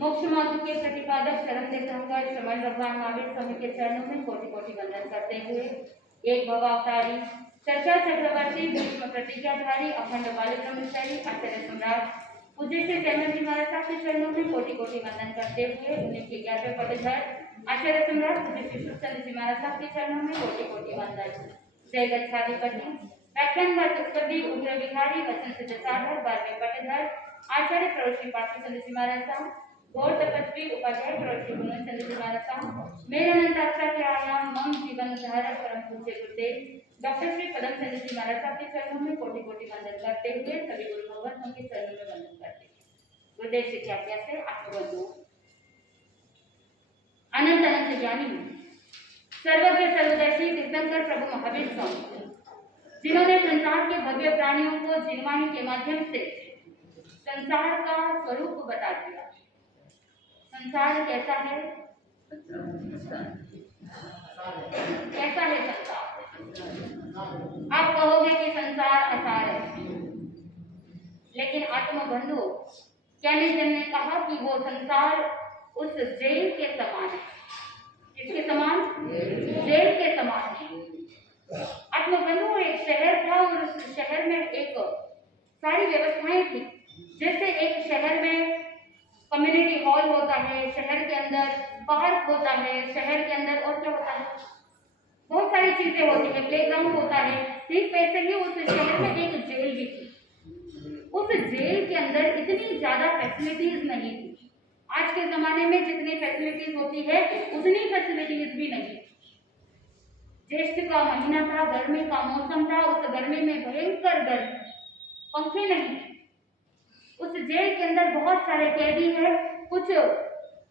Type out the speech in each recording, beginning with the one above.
मोक्ष मार्ग के प्रतिपादक शरण तीर्थंकर श्रमण भगवान महावीर स्वामी के चरणों में कोटि कोटि वंदन करते हुए एक भवावतारी चर्चा चक्रवर्ती भीष्म प्रतिज्ञाधारी अखंड बाल ब्रह्मचारी आचार्य सम्राट पूज्य श्री जयमल जी महाराज साहब के चरणों में कोटि कोटि वंदन करते हुए उन्हीं के 11वें पटधर आचार्य सम्राट पूज्य श्री सुखचंद्र जी महाराज साहब के चरणों में कोटि कोटि वंदन। जय गच्छाधिपति व्याख्यान वाचस्पति उग्र विहारी वचन सिद्ध साधक 12वें पटधर आचार्य प्रवृत्ति पाठी चंद्र जी महाराज साहब गौर तपस्वी उपाध्याय प्रवृत्ति गुणन चंद्र जी महाराज साहब मेरे अनंताक्षा के आयाम मम जीवन धारक परम पूज्य गुरुदेव डॉक्टर श्री पदम चंद्र जी महाराज साहब के चरणों में कोटि कोटि वंदन करते हुए सभी गुरु भगवत के चरणों में वंदन करते हैं। गुरुदेव से क्या कैसे आत्मबंधु अनंत अनंत ज्ञानी सर्वज्ञ सर्वदर्शी तीर्थंकर प्रभु महावीर स्वामी जिन्होंने संसार के भव्य प्राणियों को जीववाणी के माध्यम से संसार का स्वरूप बता दिया। संसार कैसा है? कैसा है संसार? आप कहोगे कि संसार असार है, लेकिन आत्मबंधु कैनिजन ने कहा कि वो संसार उस जेल के समान है। किसके समान? जेल के समान है। आत्मबंधु एक शहर था और उस शहर में एक सारी व्यवस्थाएं थी। जैसे एक शहर में कम्युनिटी हॉल होता है, शहर के अंदर पार्क होता है, शहर के अंदर और क्या होता है, बहुत सारी चीजें होती है, प्लेग्राउंड होता है। ठीक वैसे ही उस शहर में एक जेल भी थी। उस जेल के अंदर इतनी ज्यादा फैसिलिटीज नहीं थी। आज के जमाने में जितनी फैसिलिटीज होती है उतनी फैसिलिटीज भी नहीं। ज्येष्ठ का महीना था, गर्मी का मौसम था, उस गर्मी में भयंकर गर्मी, पंखे नहीं। उस जेल के अंदर बहुत सारे कैदी हैं। कुछ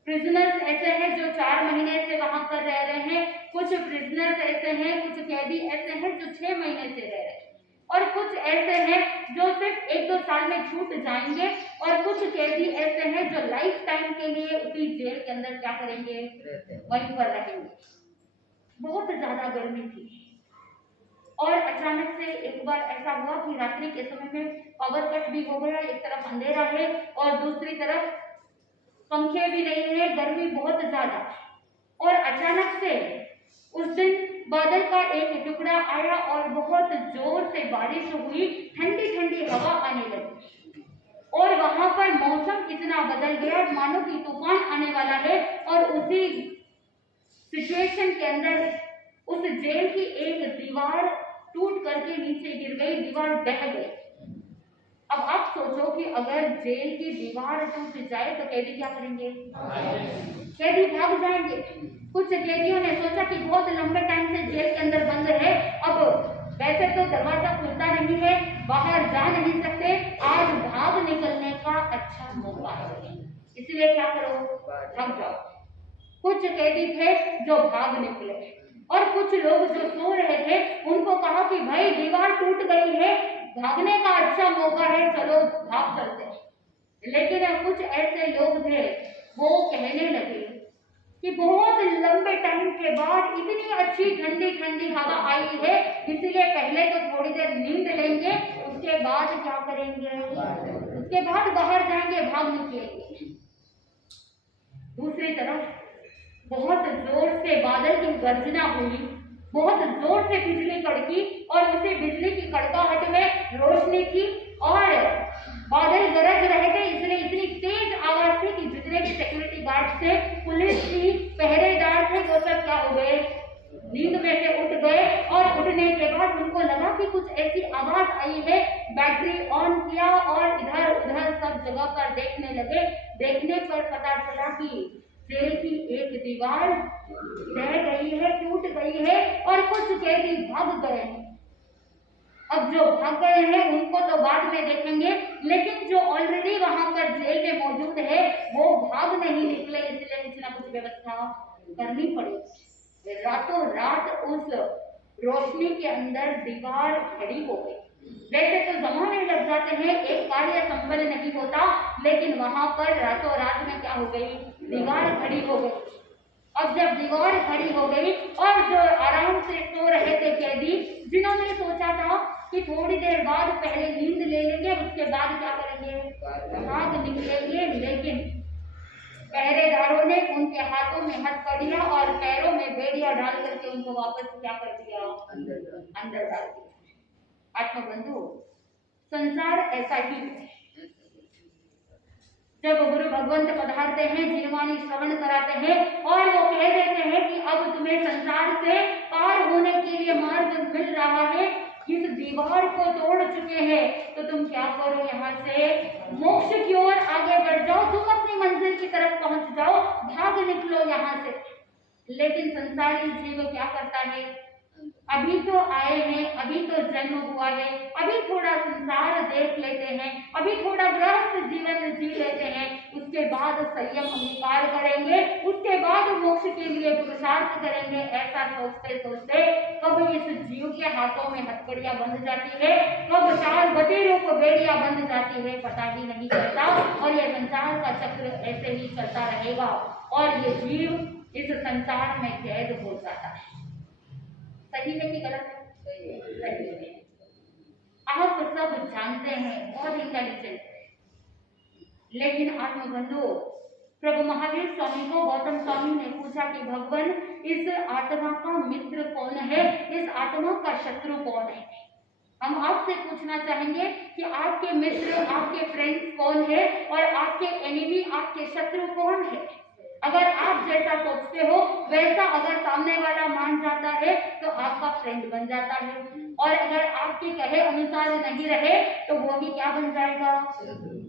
प्रिजनर्स ऐसे हैं जो 4 महीने से वहां पर रह रहे हैं, कुछ प्रिजनर्स ऐसे हैं, कुछ कैदी ऐसे हैं जो 6 महीने से रह रहे हैं, और कुछ ऐसे हैं जो सिर्फ 1-2 साल में छूट जाएंगे, और कुछ कैदी ऐसे हैं जो लाइफ टाइम के लिए उसी जेल के अंदर क्या करेंगे, वहीं पर रहेंगे। बहुत ज्यादा गर्मी थी और अचानक से एक बार ऐसा हुआ कि रात्रि के समय में पावर कट भी हो गया। एक तरफ अंधेरा है और दूसरी तरफ पंखे भी नहीं है, गर्मी बहुत ज्यादा। और अचानक से उस दिन बादल का एक टुकड़ा आया और बहुत जोर से बारिश हुई, ठंडी ठंडी हवा आने लगी और वहां पर मौसम इतना बदल गया मानो कि तूफान आने वाला है। और उसी सिचुएशन के अंदर उस जेल की एक दीवार टूट करके नीचे गिर गई, दीवार ढह गई। अब आप सोचो कि अगर जेल की दीवार टूट जाए तो कैदी क्या करेंगे? कैदी भाग जाएंगे। कुछ कैदियों ने सोचा कि बहुत लंबे टाइम से जेल के अंदर बंद है, अब वैसे तो दरवाजा खुलता नहीं है, बाहर जा नहीं सकते, आज भाग निकलने का अच्छा मौका है, इसलिए क्या करो, भाग जाओ। कुछ कैदी थे जो भाग निकले और कुछ लोग जो सो रहे थे उनको कहा कि भाई दीवार टूट गई है, भागने का अच्छा मौका है, चलो भाग चलते हैं। लेकिन कुछ ऐसे लोग थे वो कहने लगे कि बहुत लंबे टाइम के बाद इतनी अच्छी ठंडी ठंडी हवा आई है, इसलिए पहले तो थोड़ी देर नींद लेंगे, उसके बाद क्या करेंगे, उसके बाद बाहर जाएंगे, भाग निकलेंगे। दूसरी तरफ बहुत जोर से बादल की गर्जना हुई, बहुत जोर से बिजली कड़की और उसी बिजली की कड़काहट में रोशनी थी और बादल गरज रहे थे, इसलिए इतनी तेज आवाज थी कि जितने भी सिक्योरिटी गार्ड थे, पुलिस थी, पहरेदार थे, वो सब क्या हो गए, नींद में से उठ गए। और उठने के बाद उनको लगा कि कुछ ऐसी आवाज आई है, बैटरी ऑन किया और इधर उधर सब जगह पर देखने लगे। देखने पर पता चला कि जेल की एक दीवार ढह गई है, टूट गई है और कुछ कैदी भाग गए हैं। अब जो भाग गए हैं उनको तो बाद में देखेंगे, लेकिन जो ऑलरेडी वहां पर जेल में मौजूद है वो भाग नहीं निकले, इसलिए कुछ ना कुछ व्यवस्था करनी पड़ेगी। रातों रात उस रोशनी के अंदर दीवार खड़ी हो गई। वैसे तो जमाने लग जाते हैं, एक कार्य संपन्न नहीं होता, लेकिन वहां पर रातों रात में क्या हो गई, दीवार खड़ी हो गई। अब जब दीवार खड़ी हो गई और जो आराम से सो रहे थे कैदी, जिन्होंने सोचा था कि थोड़ी देर बाद पहले नींद ले लेंगे, उसके बाद क्या करेंगे, भाग निकलेंगे, लेकिन पहरेदारों ने उनके हाथों में हथकड़ियां और पैरों में बेड़ियां डाल करके उनको वापस क्या कर दिया, अंदर डाल दिया। आत्मबंधु, संसार ऐसा ही है। जब गुरु भगवंत पधारते हैं, जीववाणी श्रवण कराते हैं और वो कह देते हैं कि अब तुम्हें संसार से पार होने के लिए मार्ग मिल रहा है, इस दीवार को तोड़ चुके हैं, तो तुम क्या करो, यहाँ से मोक्ष की ओर आगे बढ़ जाओ, तुम अपनी मंजिल की तरफ पहुंच जाओ, भाग निकलो यहाँ से। लेकिन संसारी जीव क्या करता है, अभी तो आए हैं, अभी तो जन्म हुआ है, अभी थोड़ा संसार देख लेते हैं, अभी थोड़ा गृहस्थ जीवन जी लेते हैं, उसके बाद संयम अंगीकार करेंगे, उसके बाद मोक्ष के लिए पुरुषार्थ करेंगे। ऐसा सोचते सोचते कब इस जीव के हाथों में हथकड़ियां बंध जाती है, कब चार बटेरों को बेड़ियां बंध जाती है, पता ही नहीं चलता। और ये संसार का चक्र ऐसे ही चलता रहेगा और ये जीव इस संसार में कैद हो जाता है। सही है कि गलत है? सही है। आप सब जानते हैं, बहुत इंटेलिजेंट है, लेकिन आत्मबंधु, प्रभु महावीर स्वामी को गौतम स्वामी ने पूछा कि भगवान, इस आत्मा का मित्र कौन है, इस आत्मा का शत्रु कौन है? हम आपसे पूछना चाहेंगे कि आपके मित्र, आपके फ्रेंड्स कौन है और आपके एनिमी, आपके शत्रु कौन है? अगर आप जैसा सोचते हो वैसा अगर सामने वाला मान जाता है तो आपका फ्रेंड बन जाता है, और अगर आपके कहे अनुसार नहीं रहे तो वो भी क्या बन जाएगा,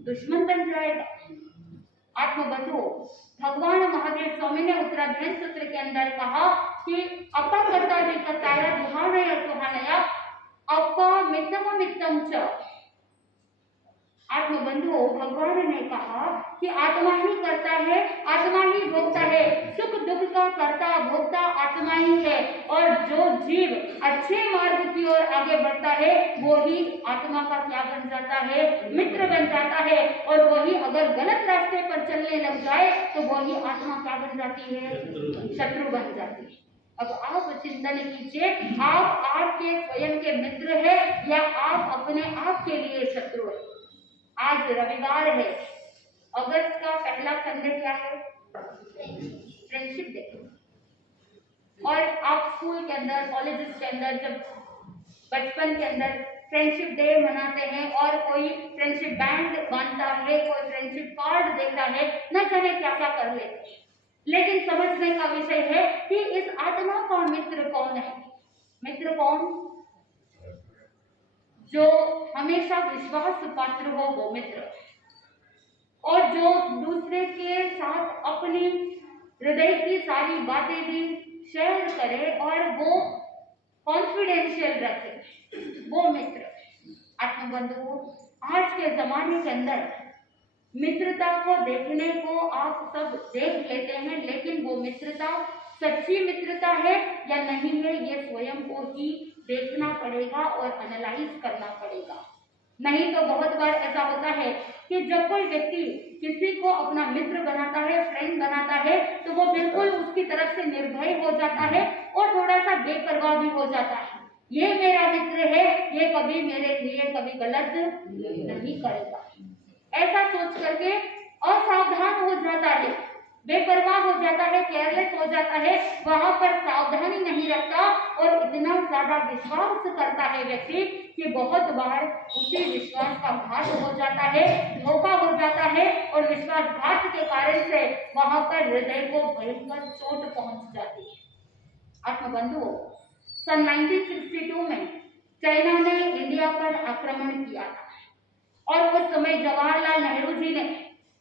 दुश्मन बन जाएगा। आत्मबंधु, भगवान महावीर स्वामी ने उत्तराध्ययन सूत्र के अंदर कहा कि अपकर्ता विकर्ताया ध्यानया सुहानया अपमितम मितम च। आत्मबंधु, भगवान ने कहा कि आत्मा ही करता है, आत्मा ही भोगता है, सुख दुख का कर्ता भोगता आत्मा ही है, और जो जीव अच्छे मार्ग की ओर आगे बढ़ता है वो ही आत्मा का क्या बन जाता है, मित्र बन जाता है, और वही अगर गलत रास्ते पर चलने लग जाए तो वही आत्मा क्या बन जाती है, शत्रु बन जाती है। अब आप चिंतन कीजिए, आप आपके स्वयं के मित्र है या आप अपने आप के लिए शत्रु है? आज रविवार है, अगस्त का पहला संडे क्या है, फ्रेंडशिप डे। और आप स्कूल के अंदर, कॉलेजेस के अंदर जब बचपन के अंदर फ्रेंडशिप डे मनाते हैं और कोई फ्रेंडशिप बैंड बांधता है, कोई फ्रेंडशिप कार्ड देता है, न जाने क्या क्या कर लेते हैं। लेकिन समझने का विषय है कि इस आत्मा का मित्र कौन है? मित्र कौन? जो हमेशा विश्वास पात्र हो वो मित्र, और जो दूसरे के साथ अपनी हृदय की सारी बातें भी शेयर करे और वो कॉन्फिडेंशियल रखे, वो मित्र। आत्मबंधु, आज के जमाने के अंदर मित्रता को देखने को आप सब देख लेते हैं, लेकिन वो मित्रता सच्ची मित्रता है या नहीं है, ये स्वयं को ही देखना पड़ेगा और एनालाइज करना पड़ेगा। नहीं तो बहुत बार ऐसा होता है कि जब कोई व्यक्ति किसी को अपना मित्र बनाता है, फ्रेंड बनाता है, तो वो बिल्कुल उसकी तरफ से निर्भय हो जाता है और थोड़ा सा बेपरवाह भी हो जाता है। ये मेरा मित्र है, ये कभी मेरे लिए कभी गलत नहीं करेगा, ऐसा सोच करके असावधान हो जाता है, बेपरवाह हो जाता है, केयरलेस हो जाता है, वहां पर सावधानी नहीं रखता और इतना ज्यादा विश्वास करता है व्यक्ति कि बहुत बार उसी विश्वास का घात हो जाता है, धोखा हो जाता है, और विश्वासघात के कारण से वहां पर हृदय को भयंकर चोट पहुंच जाती है। आत्मबंधु, सन 1962 में चाइना ने इंडिया पर आक्रमण किया था और उस समय जवाहरलाल नेहरू जी ने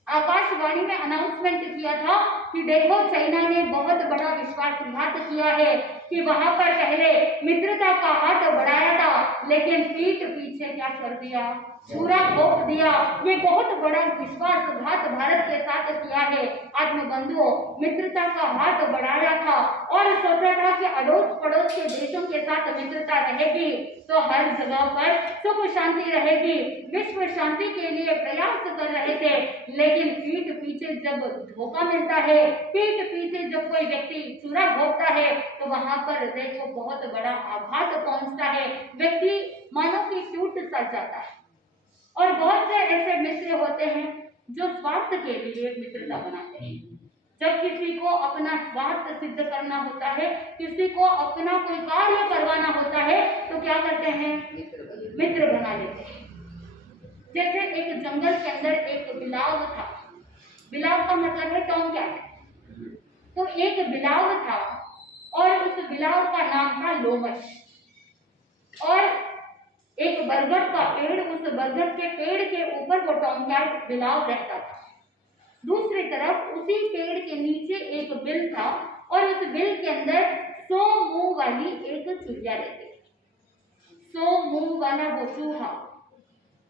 आकाशवाणी में अनाउंसमेंट किया था कि देखो चाइना ने बहुत बड़ा विश्वासघात किया है कि वहां पर पहले मित्रता का हाथ बढ़ाया था, लेकिन पीठ पीछे क्या कर दिया, छुरा घोंप दिया। ये बहुत बड़ा विश्वासघात भारत के साथ किया है। आत्मबंधुओं, मित्रता का हाथ बढ़ाया था और सोचा था कि अड़ोस पड़ोस के देशों के साथ मित्रता रहेगी तो हर जगह पर सुख शांति रहेगी, विश्व शांति के लिए प्रयास कर रहे थे, लेकिन पीठ पीछे जब धोखा मिलता है, पीठ पीछे जब कोई व्यक्ति छुरा घोंपता है, तो वहां पर हृदय को बहुत बड़ा आघात पहुंचता है, व्यक्ति मानो कि टूट सा जाता है। और बहुत से ऐसे मित्र होते हैं जो स्वार्थ के लिए मित्रता बनाते हैं, जब किसी को अपना स्वार्थ सिद्ध करना होता है, किसी को अपना कोई कार्य करवाना होता है, तो क्या करते हैं? मित्र बना लेते हैं। जैसे एक जंगल के अंदर एक बिलाव था। बिलाव का मतलब है टॉम कैट। तो एक बिलाव था और उस बिलाव का नाम था लोमश। और एक बरगद का पेड़, उस बरगद के पेड़ के ऊपर वो टॉम कैट बिलाव रहता था। दूसरी तरफ उसी पेड़ के नीचे एक बिल था और उस बिल के अंदर 100 मुंह वाली एक चुहिया रहती थी। 100 मुंह वाला वो चूहा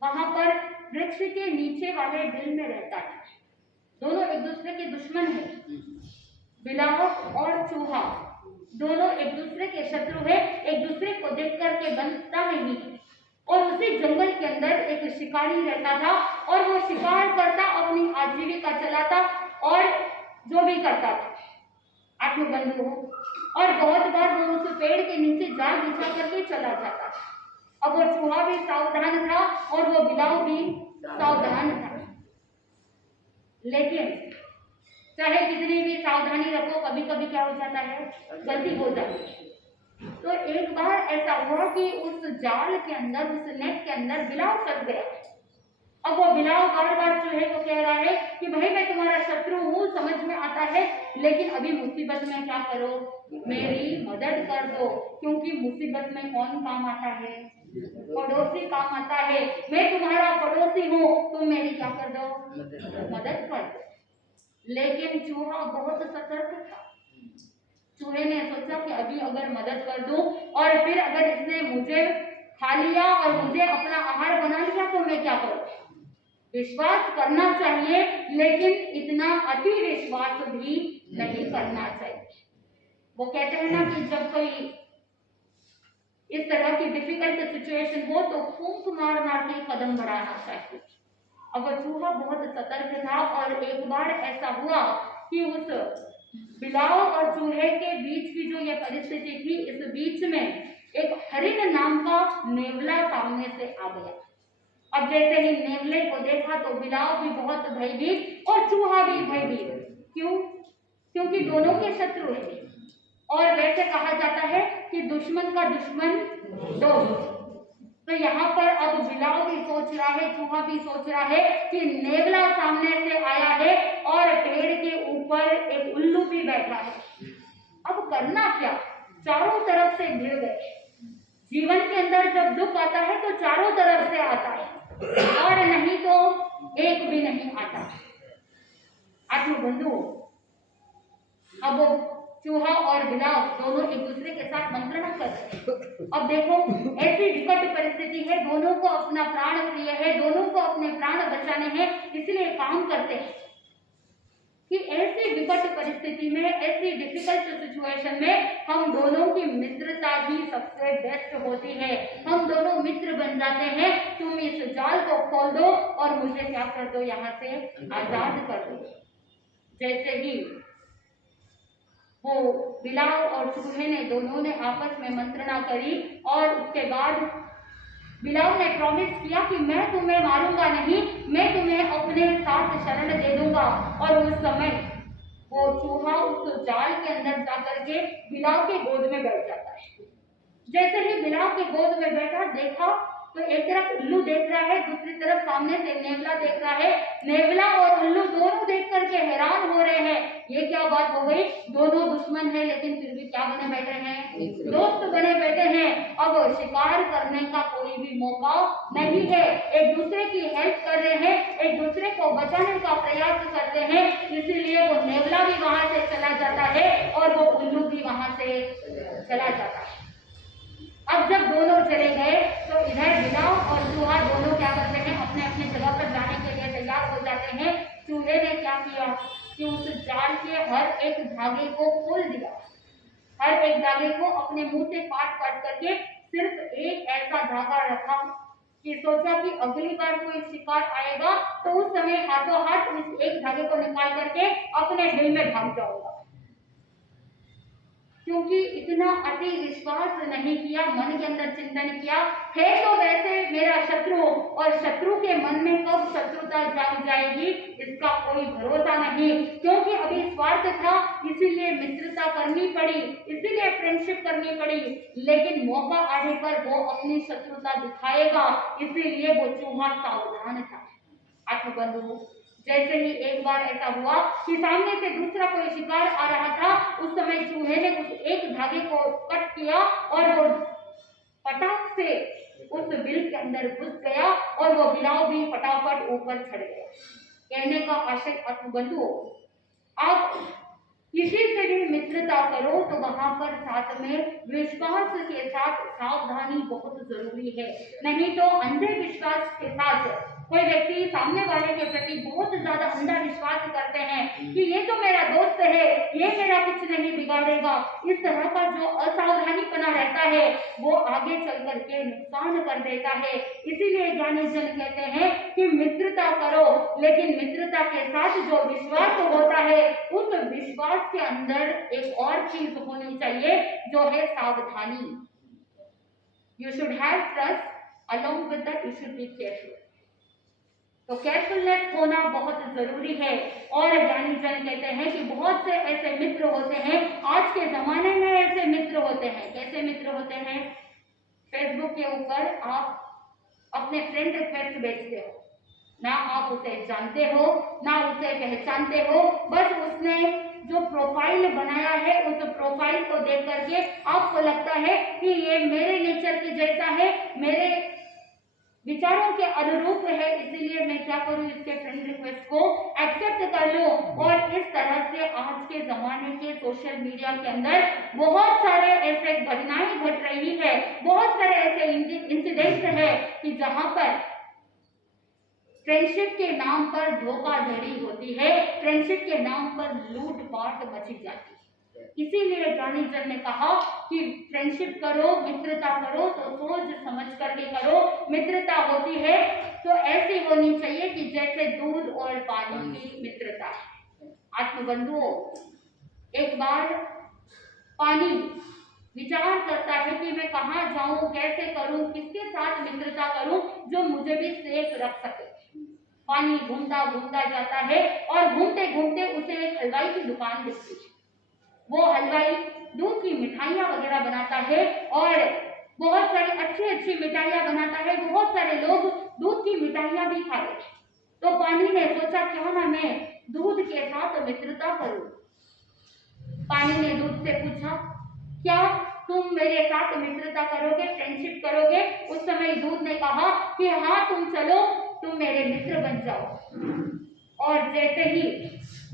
वहां पर वृक्ष के नीचे वाले बिल में रहता था। दोनों एक दूसरे के दुश्मन हैं। बिलाव और चूहा दोनों एक दूसरे के शत्रु है, एक दूसरे को देख करके बनता नहीं। और उसी जंगल के अंदर एक शिकारी रहता था और वो शिकार करता, अपनी आजीविका चलाता और जो भी करता था आत्मबंधु हो। और बहुत बार वो उस पेड़ के नीचे जाल बिछा करके चला जाता था। अब वो चूहा भी सावधान था और वो बिलाव भी सावधान था। लेकिन चाहे कितनी भी सावधानी रखो, कभी कभी क्या हो जाता है? गलती हो जाती है। तो एक बार ऐसा हुआ कि उस जाल के अंदर, उस नेट के अंदर बिलाव फंस गया। अब वो बिलाव बार बार चूहे को कह रहा है कि भाई मैं तुम्हारा शत्रु हूँ, समझ में आता है, लेकिन अभी मुसीबत में क्या करो, मेरी मदद कर दो। क्योंकि मुसीबत में कौन काम आता है? पड़ोसी काम आता है। मैं तुम्हारा पड़ोसी हूँ, तुम मेरी क्या कर दो? मदद कर दो। लेकिन चूहा बहुत सतर्क था। चूहे ने सोचा कि अभी अगर मदद कर दूं और फिर अगर इसने मुझे खा लिया और मुझे अपना आहार बना लिया तो मैं क्या करूं? विश्वास करना चाहिए, लेकिन इतना अति विश्वास भी नहीं करना चाहिए। वो कहते हैं ना कि जब कोई इस तरह की डिफिकल्ट सिचुएशन हो तो फूंक मार मार के कदम बढ़ाना चाहिए। अब वो चूहा बहुत सतर्क था और एक बार ऐसा हुआ कि उस बिलाव और चूहे के बीच की जो ये परिस्थिति थी, इस बीच में एक हरिण नाम का नेवला सामने से आ गया। अब जैसे ही नेवले को देखा तो बिलाव भी बहुत भयभीत और चूहा भी भयभीत। क्यों? क्योंकि दोनों के शत्रु हैं। और वैसे कहा जाता है कि दुश्मन का दुश्मन दोस्त। तो यहाँ पर अब बिलाव भी सोच रहा है, चूहा भी सोच रहा है कि नेवला सामने से आया है और पेड़ के ऊपर एक उल्लू भी बैठा है। अब करना क्या? चारों तरफ से घिर गए। जीवन के अंदर जब दुख आता है तो चारों तरफ से आता है और नहीं तो एक भी नहीं आता। आत्मबंधु, अब चूहा और बिलाव दोनों एक दूसरे के साथ मंत्रणा कर रहे हैं। अब देखो, ऐसी विकट परिस्थिति है, दोनों को अपना प्राण प्रिय है, दोनों को अपने प्राण बचाने हैं, इसलिए काम करते हैं कि ऐसी विकट परिस्थिति में, ऐसी डिफिकल्ट सिचुएशन में हम दोनों की मित्रता ही सबसे बेस्ट होती है। हम दोनों मित्र बन जाते हैं। तुम इस जाल को खोल दो और मुझे क्या कर दो, यहाँ से आजाद कर दो। जैसे ही वो बिलाव और चूहे ने दोनों ने आपस में मंत्रणा करी और उसके बाद बिलाव ने प्रॉमिस किया कि मैं तुम्हें मारूंगा नहीं, मैं तुम्हें अपने साथ शरण दे दूंगा। और उस समय वो चूहा उस जाल के अंदर जाकर के बिलाव के गोद में बैठ जाता है। जैसे ही बिलाव के गोद में बैठा, देखा तो एक तरफ उल्लू देख रहा है, दूसरी तरफ सामने से नेवला देख रहा है। नेवला और उल्लू दोनों देख करके हैरान हो रहे हैं, ये क्या बात हो गई? दोनों दुश्मन है लेकिन फिर भी क्या बने बैठे हैं? दोस्त बने बैठे हैं। अब शिकार करने का कोई भी मौका नहीं है। एक दूसरे की हेल्प कर रहे हैं, एक दूसरे को बचाने का प्रयास करते हैं। इसीलिए वो नेवला भी वहां से चला जाता है और वो उल्लू भी वहां से चला जाता है। अब जब दोनों चले गए तो इधर बिलाव और चूहा दोनों क्या करते हैं? अपने अपने जगह पर जाने के लिए तैयार हो जाते हैं। चूहे ने क्या किया कि उस जाल के हर एक धागे को खोल दिया, हर एक धागे को अपने मुंह से काट काट करके सिर्फ एक ऐसा धागा रखा कि सोचा कि अगली बार कोई शिकार आएगा तो उस समय हाथों हाथ इस एक धागे को निकाल करके अपने दिल में ढाल जाऊंगा। क्योंकि इतना अति विश्वास नहीं किया, मन के अंदर चिंतन किया है तो वैसे मेरा शत्रु, और शत्रु के मन में कब शत्रुता जाग जाएगी इसका कोई भरोसा नहीं। क्योंकि अभी स्वार्थ था, इसीलिए मित्रता करनी पड़ी, इसीलिए फ्रेंडशिप करनी पड़ी, लेकिन मौका आने पर वो अपनी शत्रुता दिखाएगा, इसीलिए वो चूहा सावधान था। आत्मबंधु, जैसे ही एक बार ऐसा हुआ कि सामने से दूसरा कोई शिकार आ रहा था, उस समय चूहे ने उस एक धागे को कट किया और वो फटाक से उस बिल के अंदर घुस गया और वो बिलाव भी फटाफट ऊपर चढ़ गया। कहने का आशय आत्मबंधु, आप किसी से भी मित्रता करो तो वहां पर साथ में विश्वास के साथ सावधानी बहुत जरूरी है। नहीं तो अंधे विश्वास के साथ कोई व्यक्ति सामने वाले के प्रति बहुत ज्यादा अंधा विश्वास करते हैं कि ये तो मेरा दोस्त है, ये मेरा कुछ नहीं बिगाड़ेगा, इस तरह का जो असावधानीपना रहता है वो आगे चल करके नुकसान कर देता है। इसीलिए ज्ञानी जन कहते हैं कि मित्रता करो, लेकिन मित्रता के साथ जो विश्वास होता है उस विश्वास के अंदर एक और चीज होनी चाहिए जो है सावधानी। You should have trust, along with that you should be careful. तो केयरफुलनेस होना बहुत जरूरी है। और ज्ञानी जन कहते हैं कि बहुत से ऐसे मित्र होते हैं, आज के जमाने में ऐसे मित्र होते हैं। कैसे मित्र होते हैं? फेसबुक के ऊपर आप अपने फ्रेंड रिक्वेस्ट भेजते हो, ना आप उसे जानते हो ना उसे पहचानते हो, बस उसने जो प्रोफाइल बनाया है उस प्रोफाइल को देख करके आपको लगता है कि ये मेरे नेचर के जैसा है, मेरे विचारों के अनुरूप है, इसीलिए मैं क्या करूं, इसके फ्रेंड रिक्वेस्ट को एक्सेप्ट कर लूं। और इस तरह से आज के जमाने के सोशल मीडिया के अंदर बहुत सारे ऐसे घटनाएं घट रही है, बहुत सारे ऐसे इंसिडेंट्स है कि जहां पर फ्रेंडशिप के नाम पर धोखाधड़ी होती है, फ्रेंडशिप के नाम पर लूटपाट मची जाती है। इसीलिए ज्ञानी जन ने कहा कि फ्रेंडशिप करो, मित्रता करो तो सोच समझ करके करो। मित्रता होती है तो ऐसी होनी चाहिए कि जैसे दूध और पानी की मित्रता। आत्मबंधुओं, एक बार पानी विचार करता है कि मैं कहाँ जाऊं, कैसे करूं, किसके साथ मित्रता करूं जो मुझे भी सेफ रख सके। पानी घूमता घूमता जाता है और घूमते घूमते उसे एक हलवाई की दुकान दिखती है। वो हलवाई दूध की मिठाइयाँ वगैरह बनाता है और बहुत सारी अच्छी अच्छी मिठाइयाँ बनाता है, बहुत सारे लोग दूध की मिठाइयाँ भी खाते हैं। तो पानी ने सोचा क्यों ना मैं दूध के साथ मित्रता करूं। पानी ने दूध से पूछा, क्या तुम मेरे साथ मित्रता करोगे, फ्रेंडशिप करोगे? उस समय दूध ने कहा कि हाँ तुम चलो, तुम मेरे मित्र बन जाओ। और जैसे ही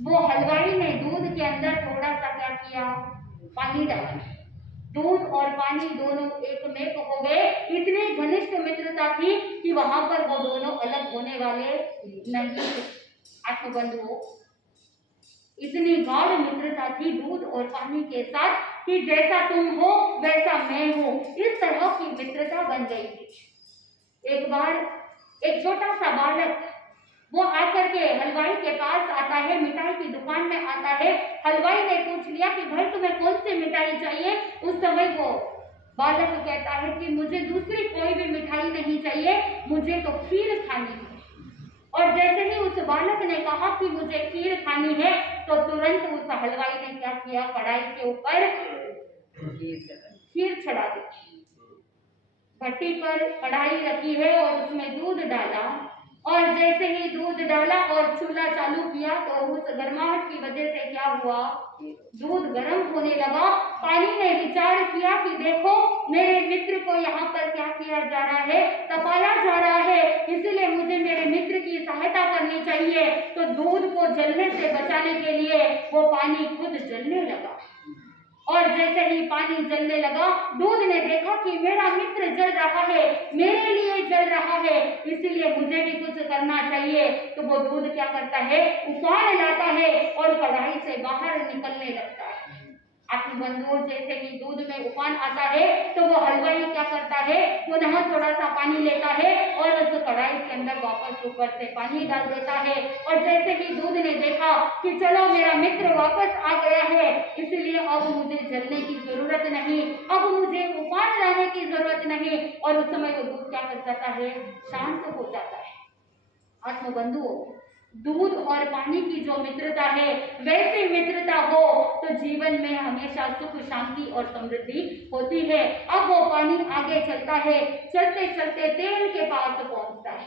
वो हलवाई ने दूध के अंदर थोड़ा सा क्या किया, पानी डाला, दूध और पानी दोनों एक में हो गए। इतनी घनिष्ठ मित्रता थी कि वहां पर वो दोनों अलग होने वाले नहीं थे। आत्मबंधुओं, इतनी गाढ़ मित्रता थी दूध और पानी के साथ कि जैसा तुम हो वैसा मैं हूं, इस तरह की मित्रता बन गई थी। एक बार एक छोटा सा बालक वो आकर के हलवाई के पास आता है, मिठाई की दुकान में आता है। हलवाई ने पूछ लिया कि भाई तुम्हें कौन सी मिठाई चाहिए? उस समय वो बालक कहता है कि मुझे दूसरी कोई भी मिठाई नहीं चाहिए, मुझे तो खीर खानी है। और जैसे ही उस बालक ने कहा कि मुझे खीर खानी है तो तुरंत उस हलवाई ने क्या किया, कढ़ाई के ऊपर खीर चढ़ा दी। भट्टी पर कढ़ाई रखी है और उसमें दूध डाला, और जैसे ही दूध डाला और चूल्हा चालू किया तो उस गर्माहट की वजह से क्या हुआ, दूध गर्म होने लगा। पानी ने विचार किया कि देखो मेरे मित्र को यहाँ पर क्या किया जा रहा है, तपाया जा रहा है, इसलिए मुझे मेरे मित्र की सहायता करनी चाहिए। तो दूध को जलने से बचाने के लिए वो पानी खुद जलने लगा। और जैसे ही पानी जलने लगा, दूध ने देखा कि मेरा मित्र जल रहा है, मेरे लिए जल रहा है, इसलिए मुझे भी कुछ करना चाहिए। तो वो दूध क्या करता है, उफान लाता है और कढ़ाई से बाहर निकलने लगता है। आत्मबंधुओं, जैसे ही दूध में उफान आता है तो वो हलवाई क्या करता है, पुनः थोड़ा सा पानी लेता है और उस कढ़ाई कढ़ाई के अंदर वापस ऊपर से पानी डाल देता है। और जैसे ही दूध ने देखा कि चलो मेरा मित्र वापस आ गया है, इसलिए अब मुझे जलने की जरूरत नहीं, अब मुझे उफान लाने की जरूरत नहीं, और उस समय वो दूध क्या कर जाता है, शांत हो जाता है। आत्मबंधुओं, दूध और पानी की जो मित्रता है, वैसी मित्रता हो तो जीवन में हमेशा सुख, शांति और समृद्धि होती है। अब वो पानी आगे चलता है, चलते चलते तेल के पास पहुंचता है।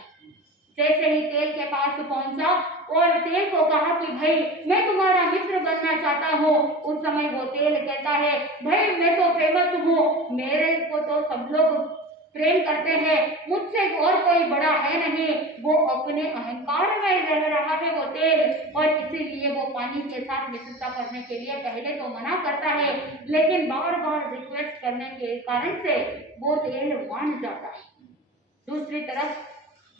जैसे ही तेल के पास पहुंचा और तेल को कहा कि भाई मैं तुम्हारा मित्र बनना चाहता हूँ, उस समय वो तेल कहता है, भाई मैं तो फेमस हूँ, मेरे को तो सब लोग प्रेम करते हैं, मुझसे और कोई बड़ा है नहीं। वो अपने अहंकार में रह रहा है वो तेल, और इसीलिए वो पानी के साथ मित्रता करने के लिए पहले तो मना करता है, लेकिन बार बार रिक्वेस्ट करने के कारण से वो तेल मान जाता है। दूसरी तरफ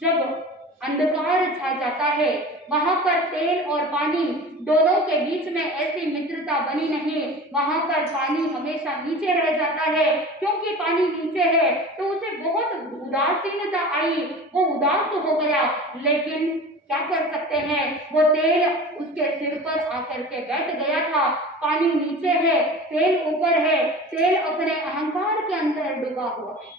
जब अंधकार छा जाता है, वहां पर तेल और पानी दोनों के बीच में ऐसी मित्रता बनी नहीं, वहां पर पानी हमेशा नीचे रह जाता है। क्योंकि पानी नीचे है तो उसे बहुत उदासीनता आई, वो उदास हो गया, लेकिन क्या कर सकते हैं, वो तेल उसके सिर पर आकर के बैठ गया था। पानी नीचे है, तेल ऊपर है, तेल अपने अहंकार के अंदर डूबा हुआ है।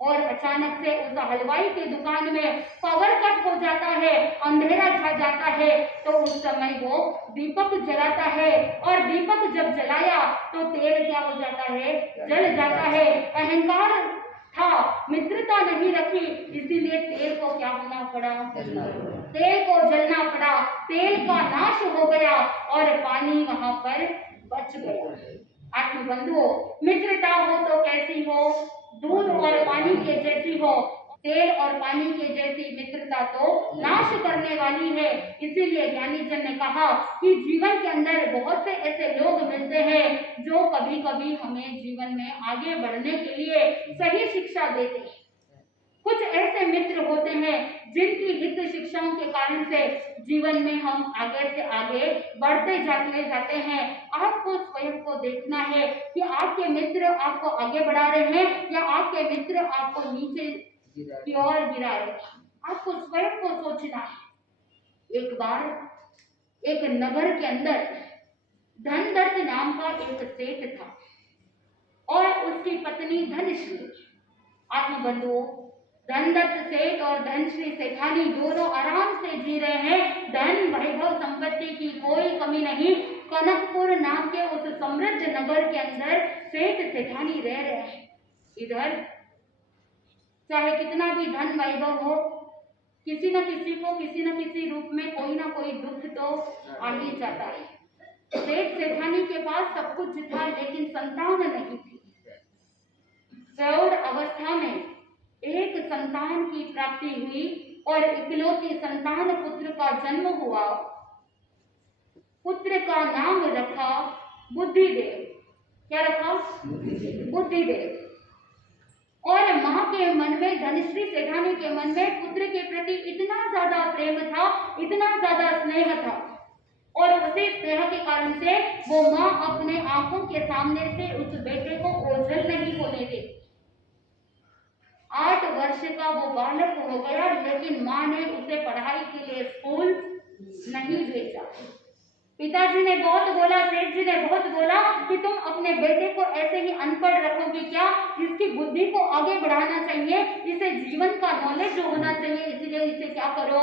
और अचानक से उस हलवाई की दुकान में पावर कट हो जाता है, अंधेरा छा जाता है, तो उस समय वो दीपक जलाता है, और दीपक जब जलाया तो तेल क्या हो जाता है, जल जाता है। अहंकार था, मित्रता नहीं रखी, इसीलिए तेल को क्या होना पड़ा, तेल को जलना पड़ा, तेल का नाश हो गया और पानी वहां पर बच गया। आत्मबंधुओं, मित्रता हो तो कैसी हो, दूध और पानी के जैसी हो। तेल और पानी के जैसी मित्रता तो नाश करने वाली है। इसीलिए ज्ञानी जन ने कहा कि जीवन के अंदर बहुत से ऐसे लोग मिलते हैं जो कभी कभी हमें जीवन में आगे बढ़ने के लिए सही शिक्षा देते हैं। कुछ ऐसे मित्र होते हैं जिनकी हित शिक्षाओं के कारण से जीवन में हम आगे से आगे बढ़ते जाते हैं। आपको स्वयं को देखना है कि आपके मित्र आपको आगे बढ़ा रहे हैं या आपके मित्र आपको नीचे की ओर गिरा रहे हैं। आपको स्वयं को सोचना है। एक बार एक नगर के अंदर धनदत्त नाम का एक सेठ था और उसकी पत्नी धनश्री। आत्मबंधुओं, धनदत्त सेठ और धनश्री सेठानी दोनों आराम से जी रहे हैं। धन वैभव संपत्ति की कोई कमी नहीं। कनकपुर नाम के उस समृद्ध नगर के अंदर सेठ सेठानी रह रहे हैं। इधर चाहे कितना भी धन वैभव हो, किसी न किसी को किसी न किसी रूप में कोई ना कोई दुख तो आ ही जाता है। सेठ सेठानी के पास सब कुछ था, लेकिन संतान नहीं थी। प्रौढ़ अवस्था में एक संतान की प्राप्ति हुई और इकलौती संतान पुत्र का जन्म हुआ। पुत्र का नाम रखा बुद्धिदेव। क्या रखा? बुद्धिदेव। और मां के मन में, धनश्री सेठानी के मन में पुत्र के प्रति इतना ज्यादा प्रेम था, इतना ज्यादा स्नेह था, और उसी स्नेह के कारण से वो मां अपने आंखों के सामने से उस बेटे को ओझल नहीं होने देती। 8 वर्ष का वो बालक हो गया, लेकिन मां ने उसे पढ़ाई के लिए स्कूल नहीं भेजा। पिताजी ने बहुत बोला, सेठ जी ने बहुत बोला कि तुम अपने बेटे को ऐसे ही अनपढ़ रखोगे क्या? इसकी बुद्धि को आगे बढ़ाना चाहिए, इसे जीवन का नॉलेज जो होना चाहिए, इसलिए इसे क्या करो,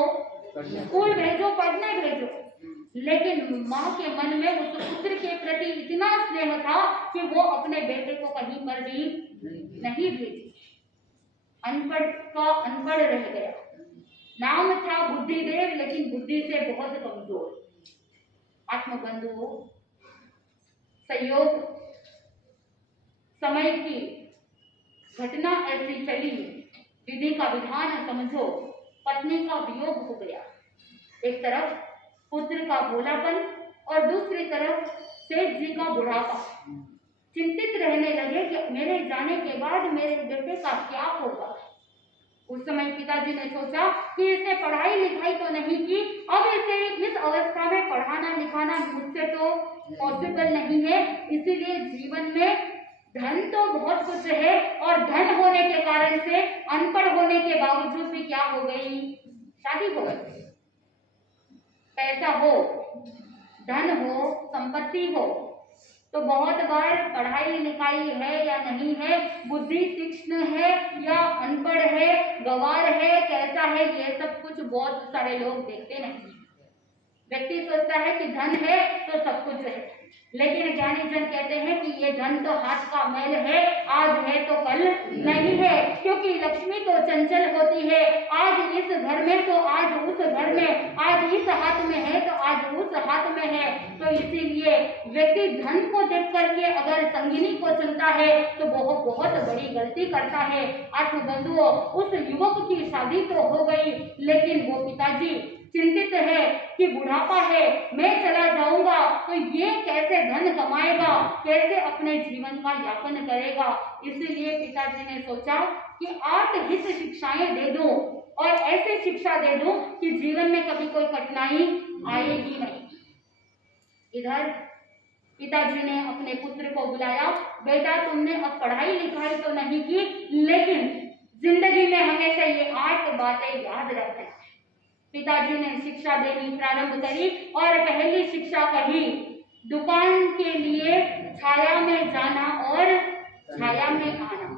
स्कूल भेजो, पढ़ने भेजो। लेकिन माँ के मन में उस पुत्र के प्रति इतना स्नेह था कि वो अपने बेटे को कहीं पर भी नहीं भेजी। अनपढ़ का अनपढ़ रह गया। नाम था बुद्धिदेव, लेकिन बुद्धि से बहुत कमजोर। आत्मबंधुओं, संयोग समय की घटना ऐसी चली, विधि का विधान समझो, पत्नी का वियोग हो गया। एक तरफ पुत्र का भोलापन और दूसरी तरफ सेठ जी का बुढ़ापा। चिंतित रहने लगे कि मेरे जाने के बाद मेरे बेटे का क्या होगा। उस समय पिताजी ने सोचा कि इसने पढ़ाई लिखाई तो नहीं की, अब इसे इस अवस्था में पढ़ाना लिखाना मुझसे तो पॉसिबल नहीं है, इसीलिए जीवन में धन तो बहुत कुछ है और धन होने के कारण से अनपढ़ होने के बावजूद भी क्या हो गई, शादी हो गई। पैसा हो, धन हो, संपत्ति हो, तो बहुत बार पढ़ाई लिखाई है या नहीं है, बुद्धि तीक्ष्ण है या अनपढ़ है, गंवार है, कैसा है, ये सब कुछ बहुत सारे लोग देखते नहीं। व्यक्ति सोचता है कि धन है तो सब कुछ है, लेकिन ज्ञानी जन कहते हैं कि ये धन तो हाथ का मैल है, आज है तो कल नहीं है, क्योंकि लक्ष्मी तो चंचल होती है, आज इस घर में तो आज उस घर में, आज इस हाथ में है तो आज उस हाथ में है। तो इसीलिए व्यक्ति धन को देख करके अगर संगिनी को चुनता है तो बहुत बहुत बड़ी गलती करता है। आत्मबंधुओं, उस युवक की शादी तो हो गई, लेकिन वो पिताजी चिंतित है कि बुढ़ापा है, मैं चला जाऊंगा तो ये कैसे धन कमाएगा, कैसे अपने जीवन का यापन करेगा। इसीलिए पिताजी ने सोचा कि 8 हित शिक्षाएं दे दूं और ऐसी शिक्षा दे दूं कि जीवन में कभी कोई कठिनाई आएगी नहीं। इधर पिताजी ने अपने पुत्र को बुलाया, बेटा तुमने अब पढ़ाई लिखाई तो नहीं की, लेकिन जिंदगी में हमेशा ये 8 बातें याद रखना। पिताजी ने शिक्षा देनी प्रारंभ करी और पहली शिक्षा कही, दुकान के लिए छाया में जाना और छाया में आना।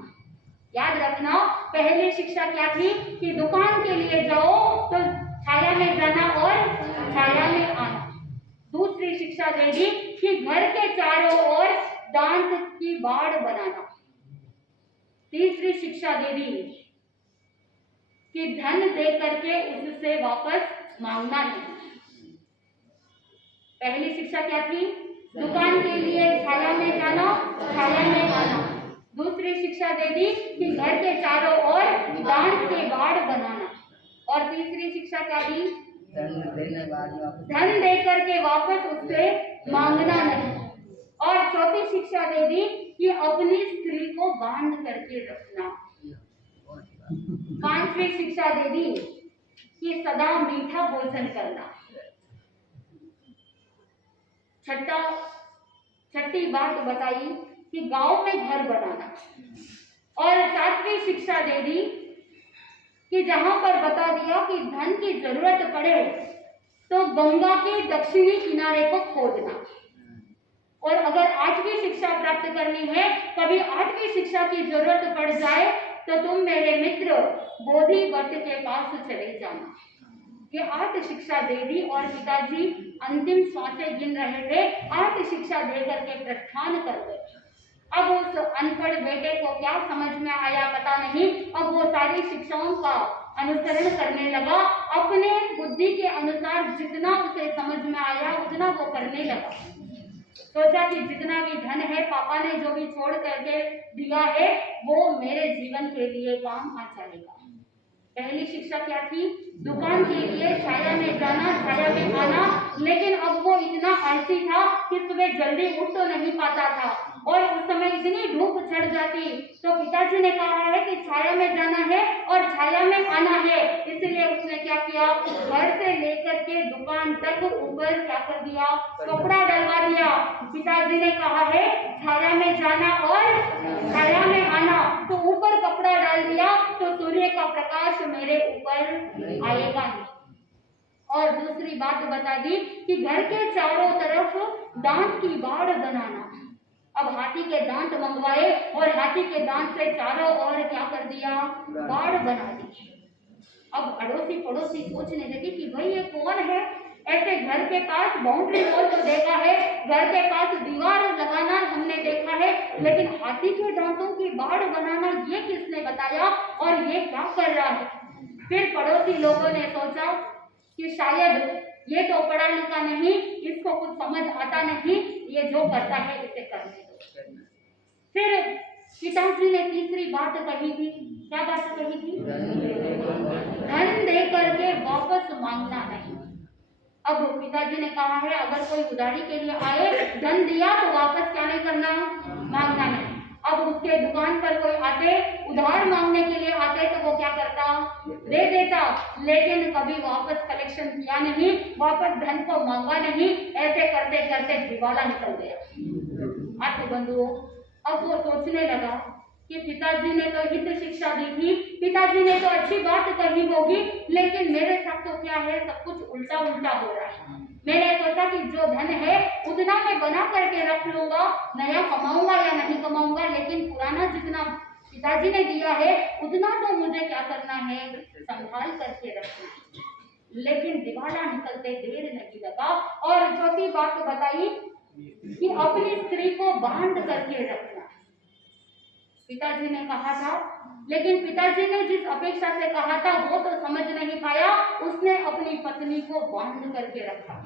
याद रखना, पहली शिक्षा क्या थी कि दुकान के लिए जाओ तो छाया में जाना और छाया में आना। दूसरी शिक्षा दे दी कि घर के चारों ओर दांत की बाड़ बनाना। तीसरी शिक्षा दे दी कि धन दे करके उससे वापस मांगना नहीं। पहली शिक्षा क्या थी, दुकान के लिए छाया में जाना, छाया में आना। दूसरी शिक्षा दे दी कि घर के चारों ओर दांत के बाड़ बनाना। और तीसरी शिक्षा क्या दी, धन दे करके वापस उससे मांगना नहीं। और चौथी शिक्षा दे दी कि अपनी स्त्री को बांध करके रखना। पांचवी शिक्षा दे दी कि सदा मीठा भोजन करना। छठी बात बताई कि गांव में घर बनाना। और सातवीं शिक्षा दे दी कि जहां पर बता दिया कि धन की जरूरत पड़े तो गंगा के दक्षिणी किनारे को खोदना। और अगर 8वीं शिक्षा प्राप्त करनी है, कभी 8वीं शिक्षा की जरूरत पड़ जाए तो तुम मेरे मित्र बोधि वट के पास चले जाना। ये 8 शिक्षा दे दी और पिताजी अंतिम श्वासें गिन रहे थे। 8 शिक्षा दे करके प्रस्थान कर गए। अब उस अनपढ़ बेटे को क्या समझ में आया पता नहीं। अब वो सारी शिक्षाओं का अनुसरण करने लगा, अपने बुद्धि के अनुसार जितना उसे समझ में आया उतना वो करने लगा। सोचा कि जितना भी धन है, पापा ने जो भी छोड़ करके दिया है, वो मेरे जीवन के लिए काम आ जाएगा। पहली शिक्षा क्या थी, दुकान के लिए छाया में जाना, छाया में आना। लेकिन अब वो इतना आलसी था कि सुबह जल्दी उठ तो नहीं पाता था और उस समय इतनी धूप चढ़ जाती। तो पिताजी ने कहा है कि छाया में जाना है और छाया में आना है, इसलिए उसने क्या किया, घर से लेकर के दुकान तक ऊपर क्या कर दिया, कपड़ा डलवा दिया। पिताजी ने कहा है छाया में जाना और छाया में आना, तो ऊपर कपड़ा डाल दिया तो सूर्य का प्रकाश मेरे ऊपर आएगा नहीं। और दूसरी बात बता दी कि घर के चारों तरफ दांत की बाड़ बनाना। अब हाथी के दांत मंगवाए और हाथी के दांत से चारों ओर क्या कर दिया, बाड़ बना दी। अब अड़ोसी पड़ोसी सोचने लगे कि भाई ये कौन है, ऐसे घर के पास बाउंड्री वॉल तो देखा है, घर के पास दीवार लगाना हमने देखा है, लेकिन हाथी के दांतों की बाड़ बनाना ये किसने बताया और ये क्या कर रहा है। फिर पड़ोसी लोगों ने सोचा कि शायद ये तो पढ़ा लिखा नहीं, इसको कुछ समझ आता नहीं, ये जो करता है इसे करने दो। फिर पिताजी ने तीसरी बात कही थी, क्या बात कही थी, धन दे करके वापस मांगना नहीं। अब पिताजी ने कहा है अगर कोई उधारी के लिए आए, धन दिया तो वापस क्या नहीं करना, मांगना नहीं। अब उसके दुकान पर कोई आते, उधार मांगने के लिए आते तो वो क्या करता, दे देता, लेकिन कभी वापस कलेक्शन किया नहीं, वापस धन को मांगा नहीं। ऐसे करते करते दिवाला निकल गया। आत्म बंधुओं, अब वो सोचने लगा कि पिताजी ने तो हित शिक्षा दी थी, पिताजी ने तो अच्छी बात कही होगी, लेकिन मेरे साथ तो क्या है, सब कुछ उल्टा उल्टा हो रहा है। मैंने सोचा कि जो धन है उतना मैं बना करके रख लूंगा, नया कमाऊंगा या नहीं कमाऊंगा, लेकिन पुराना जितना पिताजी ने दिया है उतना तो मुझे क्या करना है, संभाल करके रखना है। लेकिन दिवाला निकलते देर नहीं लगा और चौथी बात बताई कि अपनी स्त्री को बांध करके रखना। पिताजी ने कहा था, लेकिन पिताजी ने जिस अपेक्षा से कहा था वो तो समझ नहीं पाया, उसने अपनी पत्नी को बांध करके रखा।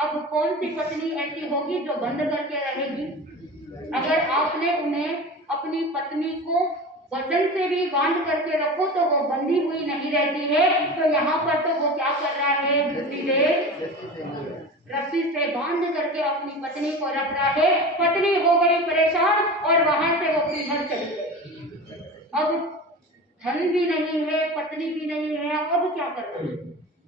अब कौन सी पत्नी ऐसी होगी जो बंद करके रहेगी? अगर आपने उन्हें अपनी पत्नी को वचन से भी बांध करके रखो तो वो बंधी हुई नहीं रहती है। तो यहाँ पर तो वो क्या कर रहा है, रस्सी से बांध करके अपनी पत्नी को रख रहा है। पत्नी हो गई परेशान और वहां से वो किधर चली गई। अब धन भी नहीं है, पत्नी भी नहीं है, अब क्या करना?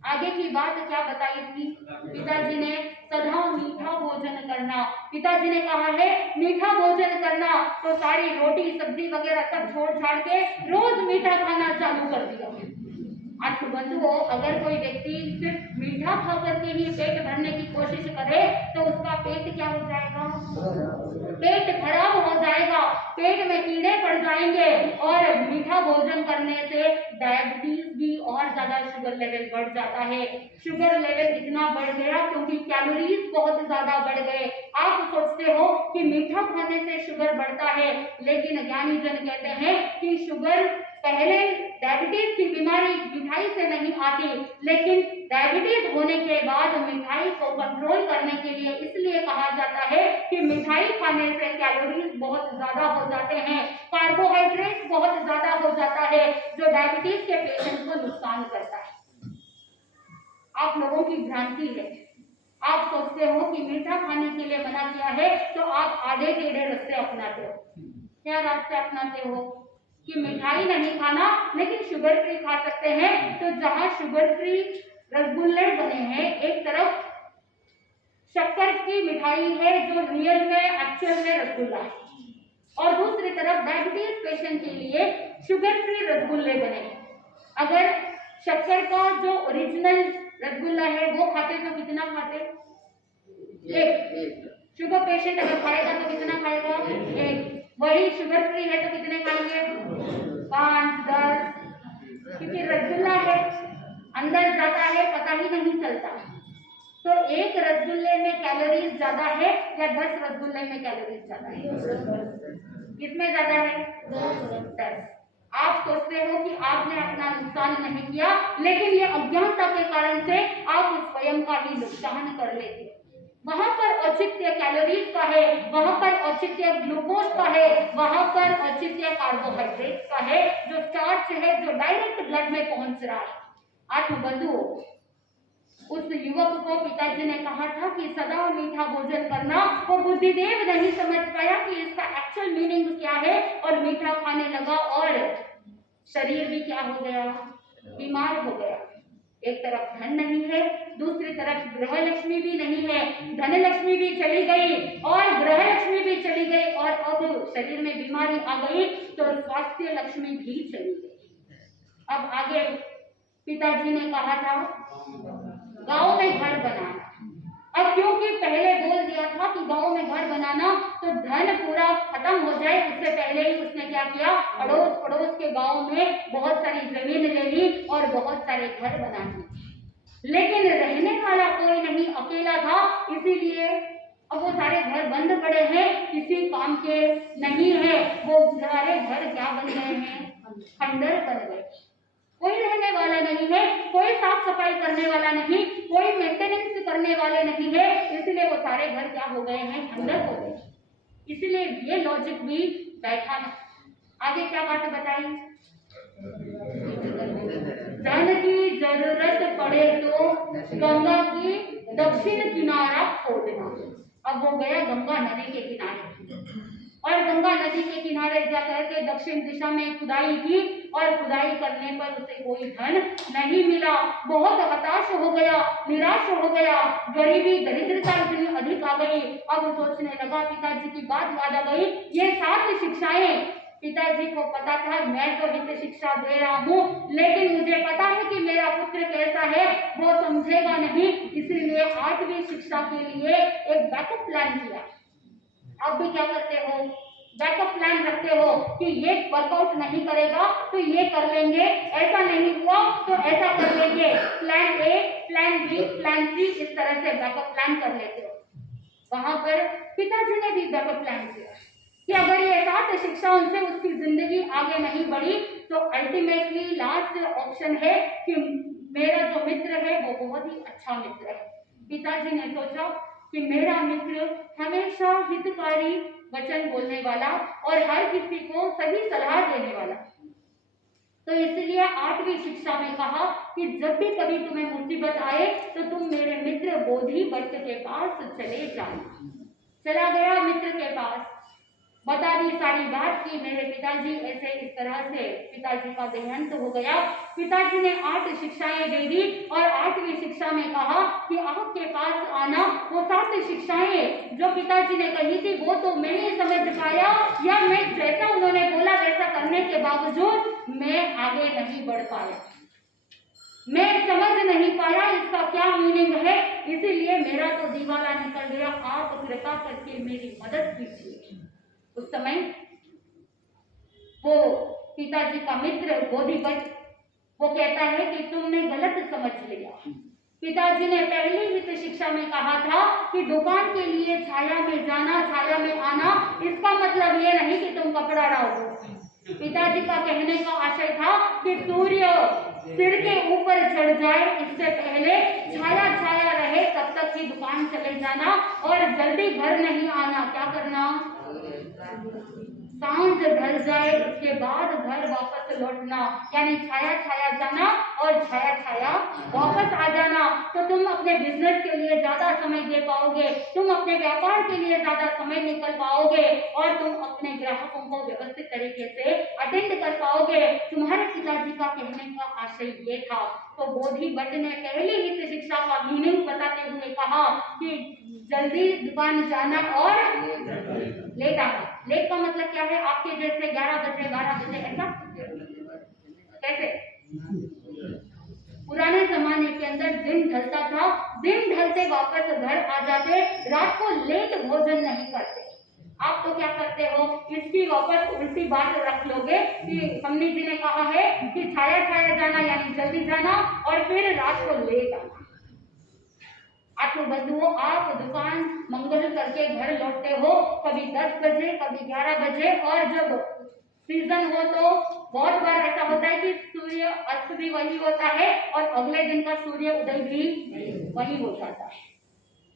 आगे की बात क्या बताई थी पिताजी ने? सदा मीठा भोजन करना। पिताजी ने कहा है मीठा भोजन करना, तो सारी रोटी सब्जी वगैरह सब छोड़ छाड़ के रोज मीठा खाना चालू कर दिया। आज बंधुओं, अगर कोई व्यक्ति सिर्फ मीठा खा करके ही पेट भरने की कोशिश करे तो उसका पेट क्या हो जाएगा? पेट खराब हो जाएगा, पेट में कीड़े पड़ जाएंगे और मीठा भोजन करने से डायबिटीज भी और ज्यादा, शुगर लेवल बढ़ जाता है। शुगर लेवल इतना बढ़ गया क्योंकि कैलोरीज बहुत ज्यादा बढ़ गए। आप सोचते हो कि मीठा खाने से शुगर बढ़ता है, लेकिन ज्ञानी जन कहते हैं कि शुगर पहले डायबिटीज की बीमारी मिठाई से नहीं आती, लेकिन डायबिटीज होने के बाद मिठाई को कंट्रोल करने के लिए इसलिए कहा जाता है कि मिठाई खाने से कैलोरीज बहुत ज्यादा हो जाते हैं, कार्बोहाइड्रेट बहुत ज्यादा हो जाता है, जो डायबिटीज के पेशेंट को नुकसान करता है। आप लोगों की भ्रांति है, आप सोचते हो कि मीठा खाने के लिए मना किया है तो आप आधे टेढ़े रास्ते अपनाते हो। क्या रास्ते अपनाते हो? कि मिठाई नहीं खाना लेकिन शुगर फ्री खा सकते हैं। तो जहां शुगर फ्री रसगुल्ले बने हैं, एक तरफ शक्कर की मिठाई है जो रियल में एक्चुअल में रसगुल्ला है, और दूसरी तरफ डायबिटीज पेशेंट के लिए शुगर फ्री रसगुल्ले बने हैं। अगर शक्कर का जो ओरिजिनल रसगुल्ला है वो खाते तो कितना खाते? एक। शुगर पेशेंट अगर खाएगा तो कितना खाएगा? एक। वही शुगर फ्री है तो कितने खाएंगे? 5, 10, क्योंकि रसगुल्ला है, अंदर जाता है पता ही नहीं चलता। तो एक रसगुल्ले में कैलोरीज ज्यादा है या 10 रसगुल्ले में कैलोरीज ज्यादा है? किसमें ज्यादा है? 10। आप सोचते हो कि आपने अपना नुकसान नहीं किया, लेकिन ये अज्ञानता के कारण से आप स्वयं का ही नुकसान कर लेते। वहां पर औचित्य कैलोरीज का है, वहां पर औचित्य ग्लूकोज का है, वहां पर औचित्य कार्बोहाइड्रेट का है, जो स्टार्च है, जो डायरेक्ट ब्लड में पहुंच रहा है। आत्मबंधुओं, उस युवक को पिताजी ने कहा था कि सदा मीठा भोजन करना, वो बुद्धिदेव नहीं समझ पाया कि इसका एक्चुअल मीनिंग क्या है, और मीठा खाने लगा और शरीर भी क्या हो गया? बीमार हो गया। एक तरफ धन नहीं है, दूसरी तरफ ग्रह लक्ष्मी भी नहीं है, धन लक्ष्मी भी चली गई और ग्रह लक्ष्मी भी चली गई, और अब शरीर में बीमारी आ गई तो स्वास्थ्य लक्ष्मी भी चली गई। अब आगे पिताजी ने कहा था गांव में घर बनाना। अब क्योंकि पहले बोल दिया था कि गांव में घर बनाना तो धन पूरा खत्म हो जाए, उससे पहले ही उसने क्या किया? अड़ोस पड़ोस के गांव में बहुत सारी जमीन ले ली और बहुत सारे घर बना लिए, लेकिन रहने वाला कोई नहीं, अकेला था, इसीलिए अब वो सारे घर बंद पड़े हैं, किसी काम के नहीं है। वो सारे घर क्या बन गए हैं? खंडर बन गए। कोई रहने वाला नहीं है, कोई साफ सफाई करने वाला नहीं, कोई मेंटेनेंस करने वाले नहीं है, इसलिए वो सारे घर क्या हो गए हैं? खंडर हो गए। इसलिए ये लॉजिक भी बैठा है। आगे क्या बात बताई? धन की जरूरत पड़े तो गंगा की दक्षिण किनारा खोदना। अब वो गया गंगा नदी के किनारे। और गंगा नदी के किनारे जाकर के दक्षिण दिशा में खुदाई की और खुदाई करने पर उसे कोई धन नहीं मिला। बहुत हताश हो गया, निराश हो गया, गरीबी दरिद्रता इतनी अधिक आ गई। अब सोचने लगा, पिताजी की बात याद आ गई, ये 7 शिक्षाएं पिताजी को पता था मैं तो हित शिक्षा दे रहा हूँ, लेकिन मुझे पता है कि मेरा पुत्र कैसा है, वो समझेगा नहीं, इसलिए 8वीं शिक्षा के लिए एक बैकअप प्लान किया। आप भी क्या करते हो, बैकअप प्लान रखते हो कि ये वर्कआउट नहीं करेगा तो ये कर लेंगे, ऐसा नहीं हुआ तो ऐसा कर लेंगे, plan A, plan B, plan C, इस तरह से बैकअप प्लान कर लेते हो। वहां पर पिताजी ने भी बैकअप प्लान किया कि अगर ये 7 शिक्षाओं से उसकी जिंदगी आगे नहीं बढ़ी तो अल्टीमेटली लास्ट ऑप्शन है कि मेरा जो मित्र है वो बहुत ही अच्छा मित्र है। पिताजी ने सोचा कि मेरा मित्र हमेशा हितकारी वचन बोलने वाला और हर किसी को सही सलाह देने वाला, तो इसलिए 8वीं शिक्षा में कहा कि जब भी कभी तुम्हें मुसीबत आए तो तुम मेरे मित्र बोधि वृक्ष के पास चले जाना। चला गया मित्र के पास, बता दी सारी बात कि मेरे पिताजी ऐसे इस तरह से पिताजी का देहांत हो गया। पिताजी ने 8 शिक्षाएं दे दी और 8वीं शिक्षा में कहा कि आपके पास आना, वो 7 शिक्षाएं जो पिताजी ने कही थी वो तो मैं नहीं समझ पाया, या मैं जैसा उन्होंने बोला वैसा करने के बावजूद मैं आगे नहीं बढ़ पाया, मैं समझ नहीं पाया इसका क्या मीनिंग है, इसीलिए मेरा तो दीवाला निकल गया, आप कृपा करके मेरी मदद कीजिए। उस समय वो पिताजी का मित्र बोधिवट वो कहता है कि तुमने गलत समझ लिया। पिताजी ने पहली ही शिक्षा में कहा था कि दुकान के लिए छाया में जाना, छाया में आना, इसका मतलब ये नहीं कि तुम कपड़ा डालो। पिताजी का कहने का आशय था कि सूर्य सिर के ऊपर चढ़ जाए इससे पहले छाया छाया रहे तब तक ही दुकान चले जाना और जल्दी घर नहीं आना। क्या करना, सांझ ढल जाए उसके बाद घर वापस लौटना, यानी छाया छाया जाना और छाया छाया वापस आ जाना। तो तुम अपने बिजनेस के लिए ज्यादा समय दे पाओगे, तुम अपने व्यापार के लिए ज्यादा समय निकल पाओगे और तुम अपने ग्राहकों को व्यवस्थित तरीके से अटेंड कर पाओगे। तुम्हारे पिताजी का कहने का आशय ये था। तो बोधिवट ने पहली ही शिक्षा का मीनिंग बताते हुए कहा कि जल्दी दुकान जाना और लेट आना। लेट का मतलब क्या है, आपके जैसे 11 बजे 12 बजे, ऐसा कैसे? पुराने जमाने के अंदर दिन ढलता था, दिन ढलते वापस घर आ जाते, रात को लेट भोजन नहीं करते। आप तो क्या करते हो, इसकी वापस उल्टी बात रख लोगे कि मम्मी जी ने कहा है कि छाया छाया जाना यानी जल्दी जाना और फिर रात को लेट आना। आठों बंधुओं, आप दुकान मंगल करके घर लौटते हो कभी 10 बजे कभी 11 बजे, और जब सीजन हो तो बहुत बार ऐसा होता है कि सूर्य अस्त भी वही होता है और अगले दिन का सूर्य उदय भी वही हो जाता है।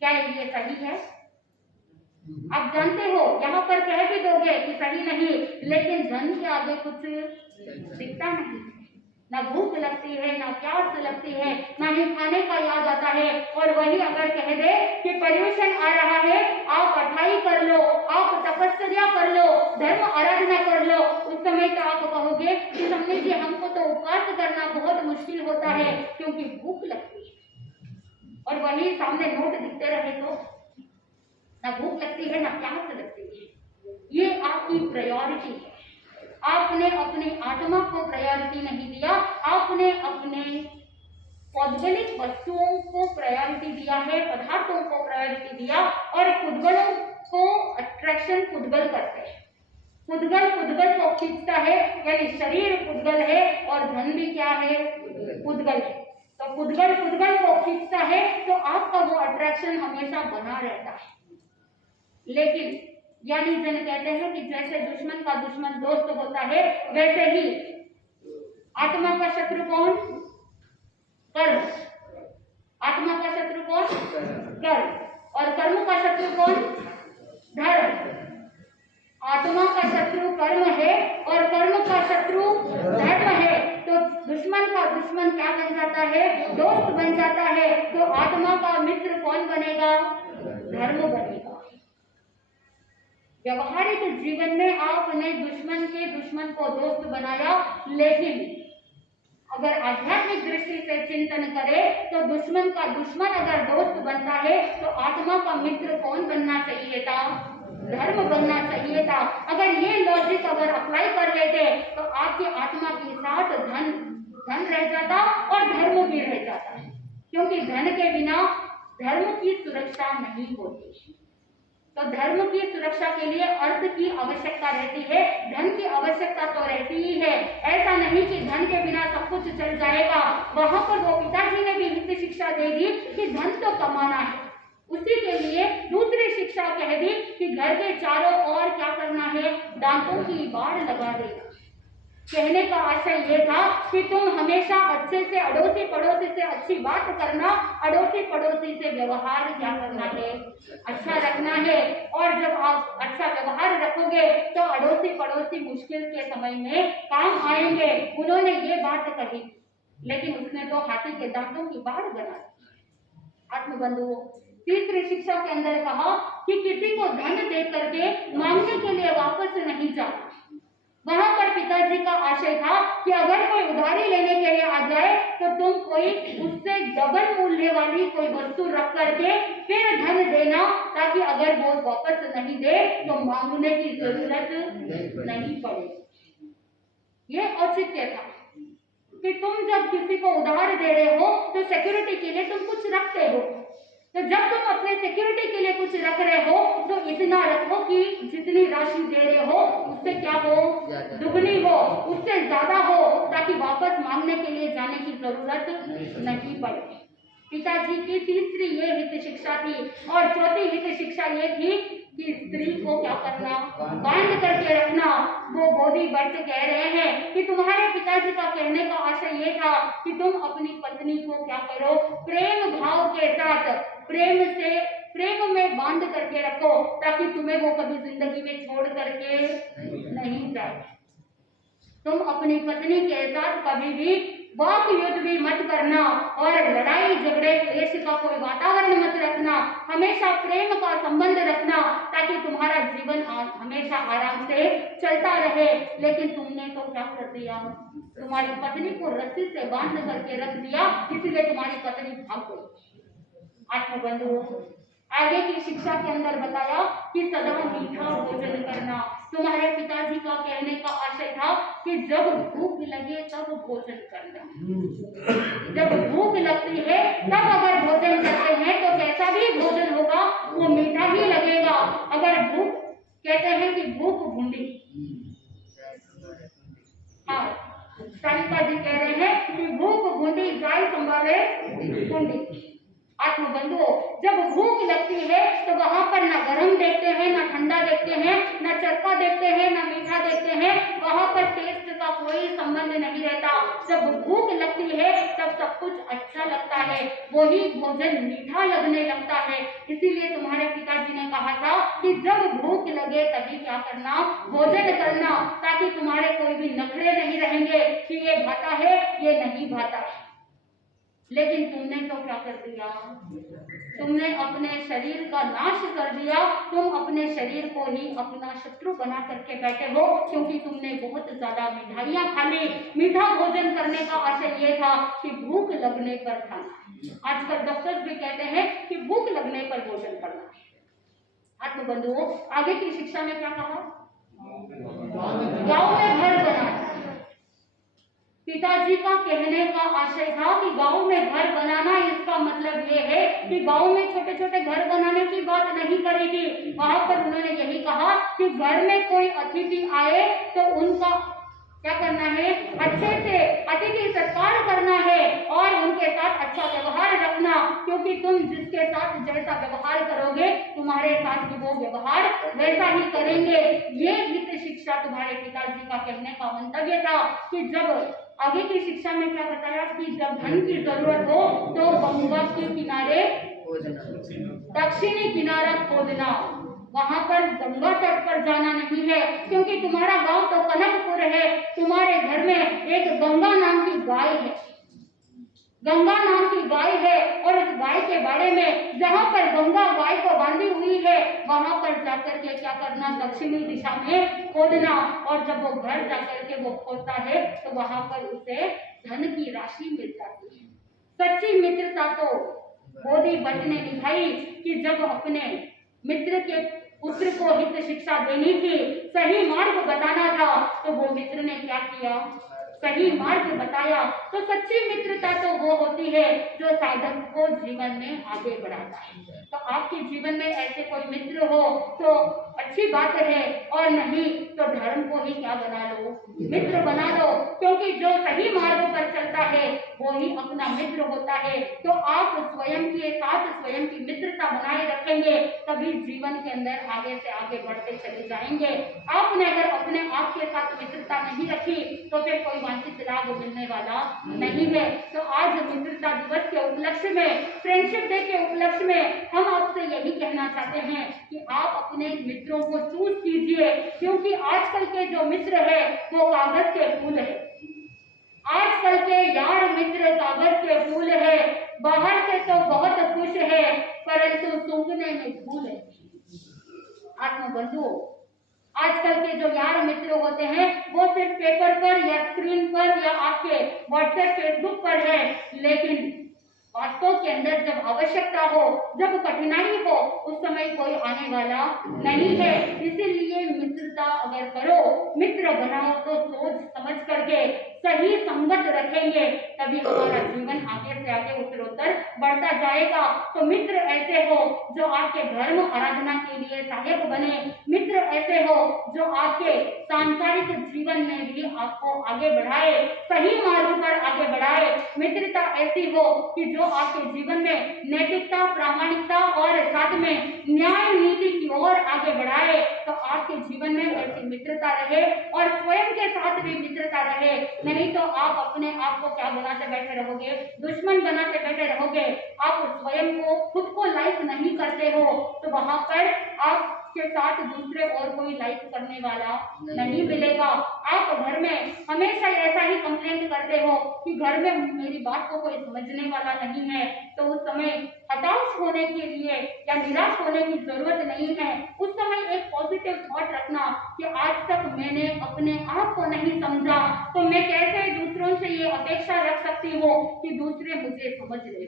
क्या ये सही है? आप जानते हो, यहाँ पर कह भी दोगे कि सही नहीं, लेकिन धन के आगे कुछ दिखता नहीं, ना भूख लगती है, ना प्यास लगती है, ना ही खाने का याद आता है। और वही अगर कह दे कि पर्यूषण आ रहा है, आप अठाई कर लो, आप तपस्या कर लो, धर्म आराधना कर लो, उस समय तो आप कहोगे कि मम्मी जी हमको तो उपवास करना बहुत मुश्किल होता है क्योंकि भूख लगती है। और वही सामने नोट दिखते रहे तो ना भूख लगती है ना प्यास लगती है। ये आपकी प्रायोरिटी है। आपने अपनी आत्मा को प्रायोरिटी नहीं दिया, आपने अपने औद्योगिक वस्तुओं को प्रायोरिटी दिया है, पदार्थों को प्रायोरिटी दिया। और पुद्गलों को अट्रैक्शन पुद्गल करते हैं, पुद्गल पुद्गल को खींचता है, यानी शरीर पुद्गल है और धन भी क्या है, पुद्गल है। तो पुद्गल पुद्गल को खींचता है तो आपका वो अट्रैक्शन हमेशा बना रहता है। लेकिन यानी जन कहते हैं कि जैसे दुश्मन का दुश्मन दोस्त होता है, वैसे ही आत्मा का शत्रु कौन? कर्म। आत्मा का शत्रु कौन? कर्म। और कर्म का शत्रु कौन? धर्म। आत्मा का शत्रु कर्म है और कर्म का शत्रु धर्म है। तो दुश्मन का दुश्मन क्या बन जाता है? दोस्त बन जाता है। तो आत्मा का मित्र कौन बनेगा? धर्म बनेगा। व्यवहारिक जीवन में आपने दुश्मन के दुश्मन को दोस्त बनाया, लेकिन अगर आध्यात्मिक दृष्टि से चिंतन करें तो दुश्मन का दुश्मन अगर दोस्त बनता है तो आत्मा का मित्र कौन बनना चाहिए था? धर्म बनना चाहिए था। अगर ये लॉजिक अगर अप्लाई कर लेते तो आपकी आत्मा के साथ धन रह जाता और धर्म भी रह जाता, क्योंकि धन के बिना धर्म की सुरक्षा नहीं होती। तो धर्म की सुरक्षा के लिए अर्थ की आवश्यकता रहती है, धन की आवश्यकता तो रहती ही है। ऐसा नहीं कि धन के बिना सब कुछ चल जाएगा। वहां पर वो पिताजी ने भी हित शिक्षा दे दी कि धन तो कमाना है। उसी के लिए दूसरी शिक्षा कह दी कि घर के चारों ओर क्या करना है? दांतों की बाड़ लगा देना। कहने का आशय ये था कि तुम हमेशा अच्छे से अड़ोसी पड़ोसी से अच्छी बात करना, अड़ोसी पड़ोसी से व्यवहार क्या करना है? अच्छा रखना है। और जब आप अच्छा व्यवहार रखोगे तो अड़ोसी पड़ोसी मुश्किल के समय में काम आएंगे। उन्होंने ये बात कही, लेकिन उसने तो हाथी के दांतों की बाढ़ बना दी। आत्मबंधुओं, तीसरी शिक्षा के अंदर कहा कि किसी को धन दे करके मांगने के लिए वापस नहीं जाना। वहां पर पिताजी का आशय था कि अगर कोई उधारी लेने के लिए आ जाए तो तुम कोई उससे डबल मूल्य वाली कोई वस्तु रख करके फिर धन देना, ताकि अगर वो वापस नहीं दे तो मांगने की जरूरत नहीं पड़े। ये औचित्य था कि तुम जब किसी को उधार दे रहे हो तो सिक्योरिटी के लिए तुम कुछ रखते हो। तो जब तुम अपने सिक्योरिटी के लिए कुछ रख रहे हो तो इतना रखो कि जितनी राशि दे रहे हो उससे क्या हो? दुगनी हो, उससे ज्यादा हो, ताकि वापस मांगने के लिए जाने की जरूरत नहीं पड़े। पिताजी की तीसरी ये हित शिक्षा थी। और चौथी हित शिक्षा ये थी कि स्त्री को क्या करना? बांध करके रखना। वो बोधि भट्ट कह रहे हैं कि तुम्हारे पिताजी का कहने का आशय ये था कि तुम अपनी पत्नी को क्या करो? प्रेम भाव के साथ प्रेम में बांध करके रखो, ताकि तुम्हें वो कभी जिंदगी में छोड़ करके नहीं जाए। तुम अपनी पत्नी के साथ कभी भी वाक युद्ध भी मत करना और लड़ाई झगड़े क्लेश का कोई वातावरण मत रखना। हमेशा प्रेम का संबंध रखना, ताकि तुम्हारा जीवन हमेशा आराम से चलता रहे। लेकिन तुमने तो क्या कर दिया? तुम्हारी पत्नी को रस्सी से बांध करके रख दिया, इसलिए तुम्हारी पत्नी भाग गई। आत्मबंधुओं, आगे की शिक्षा के अंदर बताया कि सदा मीठा भोजन करना। तुम्हारे पिताजी का कहने का आशय था कि जब भूख लगे तब भोजन करना। जब भूख लगती है तब अगर भोजन करते हैं तो कैसा भी भोजन होगा वो मीठा ही लगेगा। अगर भूख, कहते हैं कि भूख भूंडी, हाँ, सारिका जी कह रहे हैं कि भूख भूंडी जाय संभाले भूंडी। आत्मबंधुओं, जब भूख लगती है तो वहां पर ना गर्म देखते हैं, ना ठंडा देखते हैं, ना चरका देखते हैं, ना मीठा देखते हैं। वहां पर टेस्ट का कोई संबंध नहीं रहता। जब भूख लगती है तब सब कुछ अच्छा लगता है, वही भोजन मीठा लगने लगता है। इसीलिए तुम्हारे पिताजी ने कहा था कि जब भूख लगे तभी क्या करना? भोजन करना, ताकि तुम्हारे कोई भी नखरे नहीं रहेंगे कि ये भाता है, ये नहीं भाता है। लेकिन तुमने तो क्या कर दिया? तुमने अपने शरीर का नाश कर दिया। तुम अपने शरीर को ही अपना शत्रु बना करके बैठे हो, क्योंकि तुमने बहुत ज्यादा मिठाइयां खा ली। मीठा भोजन करने का आशय ये था कि भूख लगने पर खाना। आजकल डॉक्टर्स भी कहते हैं कि भूख लगने पर भोजन करना। आत्मबंधुओं, आगे की शिक्षा में क्या कहा? गांव में घर बनाना। पिताजी का कहने का आशय था कि गांव में घर बनाना, इसका मतलब ये है कि गांव में छोटे छोटे घर बनाने की बात नहीं करी थी। वहां पर उन्होंने यही कहा कि घर में कोई अतिथि आए तो उनका क्या करना है? अच्छे से अतिथि सत्कार करना है और उनके साथ अच्छा व्यवहार रखना, क्योंकि तुम जिसके साथ जैसा व्यवहार करोगे तुम्हारे साथ भी वो व्यवहार वैसा ही करेंगे। ये हित शिक्षा तुम्हारे पिताजी का कहने का मंतव्य था। कि जब आगे की शिक्षा में क्या बताया कि जब धन की जरूरत हो तो गंगा के किनारे दक्षिणी किनारा खोदना। वहां पर गंगा तट पर जाना नहीं है, क्योंकि तुम्हारा गांव तो कनकपुर है। तुम्हारे घर में एक गंगा नाम की गाय है। गंगा नाम की गाय है और उस गाय के बारे में जहाँ पर गंगा गाय को बांधी हुई है वहां पर जाकर के क्या करना, दक्षिणी दिशा में खोदना, और जब वो घर जाकर के वो खोदता है तो वहां पर उसे धन की राशि मिल जाती है। सच्ची मित्रता तो बोधि भट्ट ने निभाई कि जब अपने मित्र के पुत्र को हित शिक्षा देनी थी, सही मार्ग बताना था, तो वो मित्र ने क्या किया, सही मार्ग बताया। तो सच्ची मित्रता तो वो होती है जो साधक को जीवन में आगे बढ़ाता है। तो आपके जीवन में ऐसे कोई मित्र हो तो अच्छी बात है, और नहीं तो धर्म को ही क्या बना लो, मित्र बना लो, क्योंकि जो सही मार्ग पर चलता है वो ही अपना मित्र होता है। तो आप स्वयं के साथ स्वयं की मित्रता बनाए रखेंगे तभी जीवन के अंदर आगे से आगे बढ़ते चले जाएंगे। आपने अगर अपने आप के साथ मित्रता नहीं रखी तो फिर कोई वांछित लाभ मिलने वाला नहीं है। तो आज मित्रता दिवस के उपलक्ष्य में, फ्रेंडशिप डे के उपलक्ष्य में हम आपसे यही कहना चाहते हैं कि आप अपने मित्रों को चूज कीजिए, क्योंकि आजकल के जो मित्र है वो कागज के फूल है। आजकल के यार मित्र कागज के फूल है, बाहर से तो बहुत खुश है परंतु सूंघने में धूल है। आत्मबंधु, आजकल के जो यार मित्र होते हैं वो सिर्फ पेपर पर या स्क्रीन पर या आपके व्हाट्सएप फेसबुक पर है, लेकिन वास्तव के अंदर जब आवश्यकता हो, जब कठिनाई हो, उस समय कोई आने वाला नहीं है। इसीलिए मित्रता अगर करो, मित्र बनाओ तो सोच समझ करके सही संगत रखेंगे, तभी हमारा जीवन आगे से आगे उत्तरोत्तर बढ़ता जाएगा। तो मित्र ऐसे हो जो आपके धर्म आराधना के लिए सहायक बने, मित्र ऐसे हो जो आपके सांसारिक जीवन में भी आपको आगे बढ़ाए, सही मार्ग पर आगे बढ़ाए। मित्रता ऐसी हो कि जो आपके जीवन में नैतिकता, प्रामाणिकता और साथ में न्याय नीति की ओर आगे बढ़ाए। तो आपके जीवन में ऐसी मित्रता रहे और स्वयं के साथ भी मित्रता रहे, नहीं तो आप अपने आप को क्या बनाते बैठे रहोगे, दुश्मन बनाते बैठे रहोगे। आप स्वयं को, खुद को लाइक नहीं करते हो तो वहां पर आपके साथ दूसरे और कोई लाइक करने वाला नहीं मिलेगा। आप घर में हमेशा ऐसा ही कंप्लेंट करते हो कि घर में मेरी बात को कोई समझने वाला नहीं है, तो उस समय हताश होने के लिए या निराश होने की जरूरत नहीं है। उस समय एक पॉजिटिव थॉट रखना कि आज तक मैंने अपने आप को नहीं समझा, तो मैं कैसे दूसरों से ये अपेक्षा रख सकती हूँ कि दूसरे मुझे समझ ले।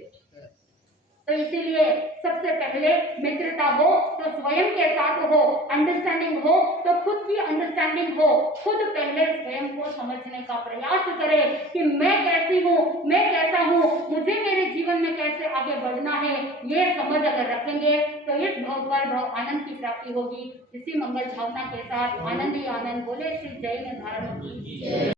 तो इसीलिए सबसे पहले मित्रता हो तो स्वयं के साथ हो, अंडरस्टैंडिंग हो तो खुद की अंडरस्टैंडिंग हो। खुद पहले स्वयं को समझने का प्रयास करें कि मैं कैसी हूँ, मैं कैसा हूँ, मुझे मेरे जीवन में कैसे आगे बढ़ना है। ये समझ अगर रखेंगे तो इस भव पर भव आनंद की प्राप्ति होगी। इसी मंगल भावना के साथ आनंद ही आनंद बोले श्री जैन धर्म की।